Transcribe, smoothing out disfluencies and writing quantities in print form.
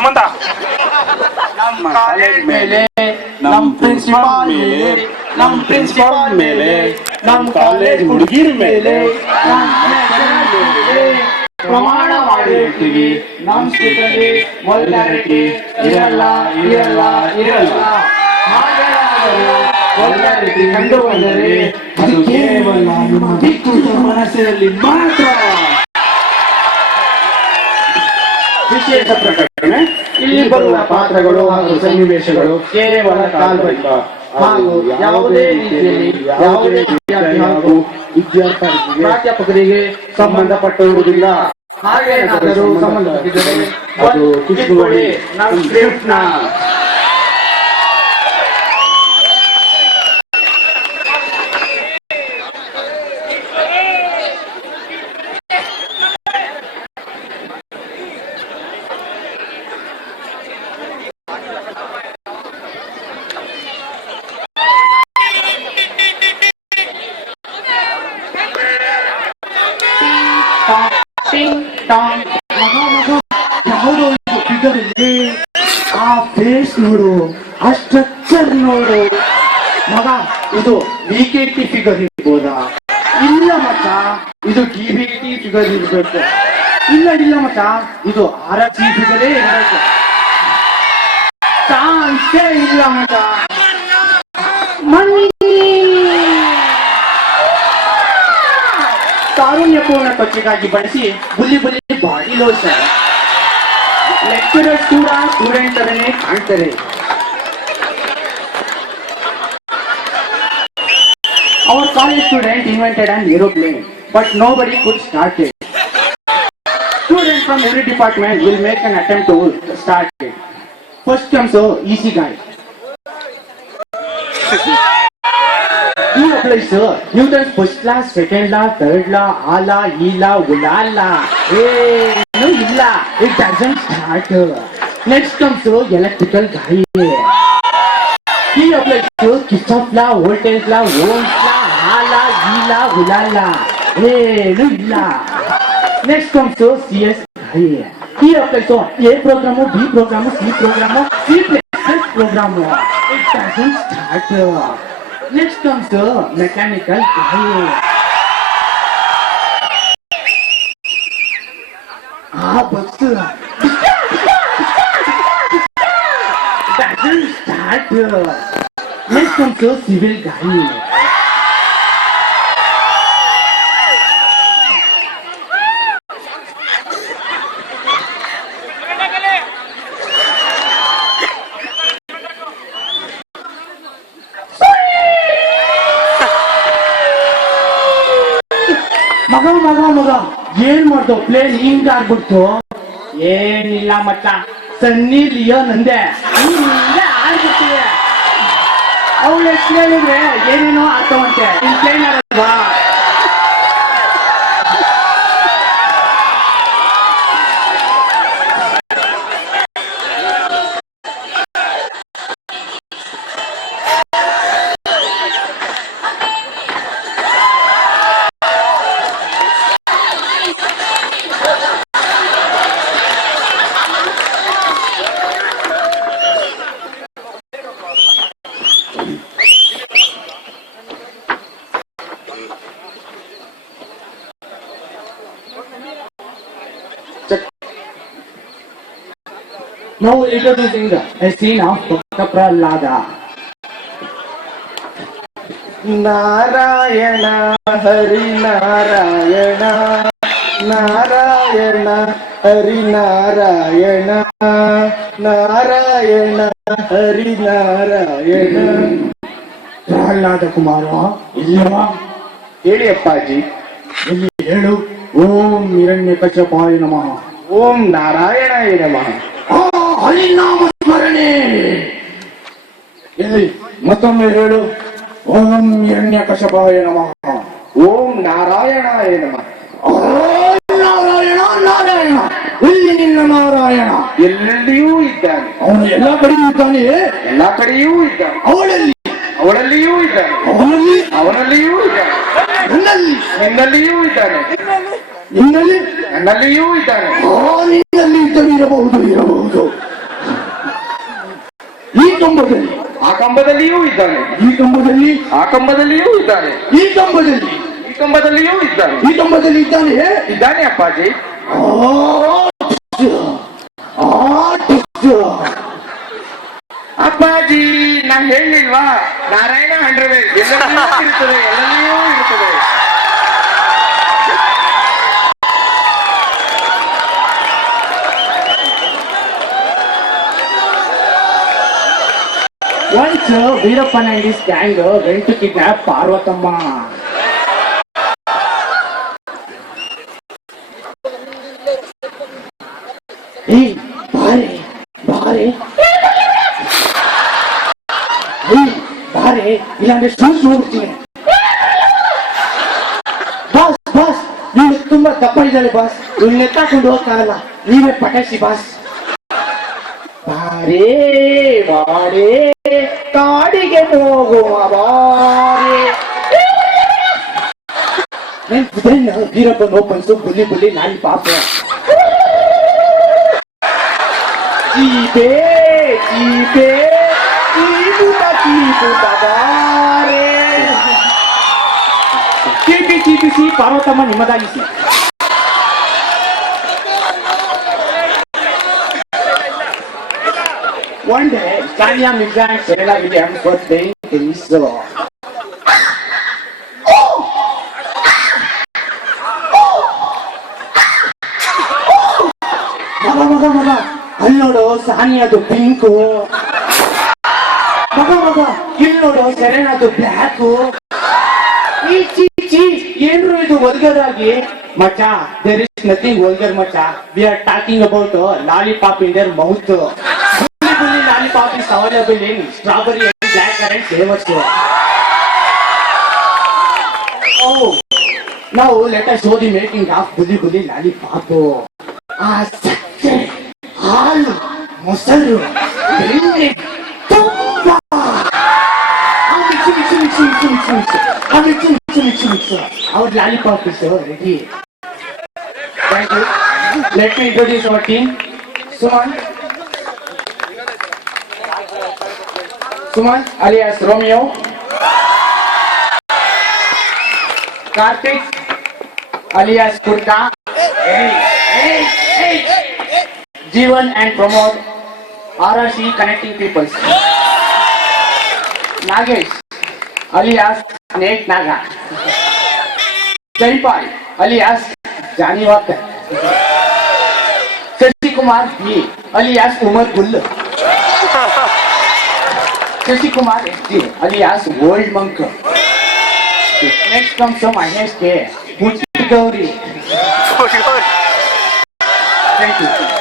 ಸಂಬಂಧ? ನಮ್ಮ ಕಾಲೇಜ್ ಮೇಲೆ, ನಮ್ ಪ್ರಿನ್ಸಿಪಾಲ್ ಮೇಲೆ, ನಮ್ ಪ್ರಿನ್ಸಿಪಾಲ್ ಮೇಲೆ, ನಮ್ ಕಾಲೇಜ್ ಹುಡುಗಿರ ಮೇಲೆ ಪ್ರಮಾಣ ಮಾಡಿ ಹೇಳ್ತೀವಿ. ನಮ್ ಸ್ಥಿತಿಯಲ್ಲಿ ವಲ್ಗಾರಿಟಿ ಇರಲ್ಲ ಇರಲ್ಲ ಇರಲ್ಲ. ವಲ್ಗಾರಿಟಿ ಕಂಡು ಬಂದರೆ ಅದು ಕೇವಲ ನಿಮ್ಮ ವಿಕೃತ ಮನಸ್ಸಿನಲ್ಲಿ ಮಾತ್ರ. ವಿಶೇಷ ಪ್ರಕಟಣೆ: ಇಲ್ಲಿ ಬರುವ ಪಾತ್ರಗಳು ಹಾಗೂ ಸನ್ನಿವೇಶಗಳು ಕೇವಲ ಕಾಲ್ಪನಿಕ ಹಾಗೂ ಯಾವುದೇ ರೀತಿಯಲ್ಲಿ ಯಾವುದೇ ವಿದ್ಯಾರ್ಥಿ ಹಾಗೂ ಪ್ರಾಧ್ಯಾಪಕರಿಗೆ ಸಂಬಂಧಪಟ್ಟಿರುವುದಿಲ್ಲ. ಹಾಗೇನಾದರೂ ಸಂಬಂಧಪಟ್ಟಿದ್ದರೆ ಅದು ತಿದ್ದುಕೊಳ್ಳಿ ನಮ್ಮ ಸ್ಕ್ರಿಪ್ಟ್ನ. ಆ ಫೇಸ್ ನೋಡು, ಆ ಸ್ಟ್ರಕ್ಚರ್ ನೋಡು ಮಗ. ಇದು ವಿಕೆಟಿ ಫಿಗರ್ ಇರ್ಬೋದಾ? ಇಲ್ಲ ಮಚ್ಚ, ಇದು ಡಿಬಿಟಿ ಫಿಗರ್ ಇರ್ಬೇಕು. ಇಲ್ಲ ಇಲ್ಲ ಮಚ್ಚ, ಇದು RFC ಫಿಗರೇ ಇರಬೇಕು. ಚಾನ್ಸೇ ಇಲ್ಲ ಮಚ್ಚ. ತಾರುಣ್ಯಪೂರ್ಣ ತ್ವಚೆಗಾಗಿ ಬಳಸಿ ಬುಲ್ಲಿ ಬುಲ್ಲಿ ಬಾಡಿ ಲೋಷನ್. ಲೆಕ್ಚರರ್ಸ್ ಕೂಡ ಸ್ಟೂಡೆಂಟ್ ತರನೇ ಕಾಣ್ತಾರೆ. Our college student invented an aeroplane, but nobody could start it. Students from every department will make an attempt to start it. First comes the easy guy. You apply, sir. Newton's first law, second law, third law, ala, ila, ulala. Hey, no illa. It doesn't start. Next comes the electrical guy. He applies to Kirchhoff law, voltage law, Ohm's law, ala, ila, ulala. Hey, no illa. Next comes the CS guy. He applies to A program, B program, C program, C++ program. It doesn't start. Next comes the mechanical guy. But doesn't start. Next comes the civil guy. ಮಗ ಏನ್ ಮಾಡ್ದು? Plane ಹಿಂಗ್ ಆಗ್ಬಿಡ್ತು. ಏನಿಲ್ಲ ಮಚ್ಚ, ಸನ್ನಿ Leone ಅಂದೆ ಆಗ್ಬಿಡ್ತೀವಿ. ಅವಳು ಎಷ್ಟು ಹೇಳಿದ್ರೆ ಏನೇನೋ ಆಗ್ತಾವಂತೆ. ನಿನ್ ಪ್ಲೇನ್ ಅಲ್ವಾ? Now introducing a scene of Bhakta Prahlada. Narayana ಹರಿ ನಾರಾಯಣ, ನಾರಾಯಣ ಹರಿ ನಾರಾಯಣ, ನಾರಾಯಣ ಹರಿ ನಾರಾಯಣ. ಪ್ರಹ್ಲಾದ ಕುಮಾರ ಇಲ್ಲವಾ? ಹೇಳಿ ಅಪ್ಪಾಜಿ. ಇಲ್ಲಿ ಹೇಳು. ಓಂ ಹಿರಣ್ಯಕಶಪಾಯ ನಮಃ. ಓಂ ನಾರಾಯಣಾಯ ನಮಃ. ಹರಿನಾಮ ಸ್ಮರಣೆ. ಇಲ್ಲಿ ಮತ್ತೊಮ್ಮೆ ಹೇಳು. ಓಂ ಹಿರಣ್ಯಕಶಪಾಯ ನಮಃ. ಓಂ ನಾರಾಯಣಾಯ ನಮಃ. ನಾರಾಯಣ ನಾರಾಯಣ. ಇಲ್ಲಿ ನಿನ್ನ ನಾರಾಯಣ ಎಲ್ಲೆಲ್ಲಿಯೂ ಇದ್ದಾನೆ. ಅವನು ಎಲ್ಲಾ ಕಡೆಯೂ ಇದ್ದಾನೆ. ಎಲ್ಲಾ ಕಡೆಯೂ ಇದ್ದಾನೆ. ಅವಳಲ್ಲಿ ಅವಳಲ್ಲಿಯೂ ಇದ್ದಾನೆ. ಅವನಲ್ಲಿಯೂ ಇದ್ದಾನೆ. ನಿನ್ನಲ್ಲಿಯೂ ಇದ್ದಾನೆ. ನಿನ್ನಲ್ಲಿ ನನ್ನಲ್ಲಿಯೂ ಇದ್ದಾನೆ. ನಿನ್ನಲ್ಲಿ ಇರಬಹುದು. ಈ ಕಂಬದಲ್ಲಿ ಆ ಕಂಬದಲ್ಲಿಯೂ ಇದ್ದಾನೆ. ಈ ಕಂಬದಲ್ಲಿ ಆ ಕಂಬದಲ್ಲಿಯೂ ಇದ್ದಾನೆ. ಈ ಕಂಬದಲ್ಲಿ ಈ ಕಂಬದಲ್ಲಿಯೂ ಇದ್ದಾನೆ. ಈ ಕಂಬದಲ್ಲಿ ಇದ್ದಾನೆ. ಇದ್ದಾನೆ ಅಪ್ಪಾಜಿ. ಅಪ್ಪಾಜಿ ನಾ ಹೇಳಿಲ್ವಾ, ನಾರಾಯಣ ಹಂಡ್ರವೇರ್ ಎಲ್ಲರಿಗೂ ಇರುತ್ತದೆ, ಎಲ್ಲರಿಗೂ ಇರುತ್ತದೆ. Once Veerappan and his gang went to kidnap Parvathamma. Hey, ಬಾರೆ ಇಲ್ಲಾಂದ್ರೆ ಶೂಸ್ ನೋಡ್ತೀನಿ. ಬಾಸ್ ನೀವು ತುಂಬಾ ದಪ್ಪ ಇದ್ದಾಳೆ ಬಾಸ್, ನೀವು ನೆತ್ತಾಕೊಂಡು ಹೋಗ್ತಾರಲ್ಲ, ನೀವೇ ಪಟಾಯಿಸಿ ಬಾಸ್. ಬಾರೆ ಕಾಡಿಗೆ ಹೋಗುವ ಬಾರೆ. ವೀರಪ್ಪನ್ ಓಪನ್ಸು ಬುಲಿ ನಾಯಿ ಪಾಪ. ಜೀಪೆ ಕೀಪುಟ ಬಾರೆ. ಚೀಪಿಸಿ Parvathamma ನಿಮ್ಮದಾಗಿಸಿ. One day, Tanya Mirza and Serena Williams were playing tennis. ಮಗ ಅಲ್ಲಿ ನೋಡು ಸಾನಿಯಾದು ಪಿಂಕು. ಮಗ ಇಲ್ಲಿ ನೋಡು ಸೆರೆನಾದು ಬ್ಲ್ಯಾಕು. ಏನ್ರು ಇದು ವಲ್ಗರಾಗಿ ಮಚ್ಚ. ದೇರ್ ಇಸ್ ನಥಿಂಗ್ ವಲ್ಗರ್ ಮಚ್ಚ. We are talking about lollipop in their mouth. Lollipop is available in strawberry and blackcurrant flavors. Oh, now let us show the making of Buli Lollipop. ಸಕ್ಕರೆ, ಹಾಲು, ಮೊಸರು, ಬೆಣ್ಣೆ, ತುಪ್ಪ. Mix. Our lollipop is ready. Thank you. Let me introduce our team. Suman alias Romeo, Karthik alias Kurta, Jeevan and Pramod, RRC Connecting Peoples, Nagesh alias Snake Naga, Jaipal alias Jani Walker, Shashi Kumar B alias Umar Gull, Shashi Kumar SJ alias World Monk. Next comes from Mahesh K. Gauri. Thank you.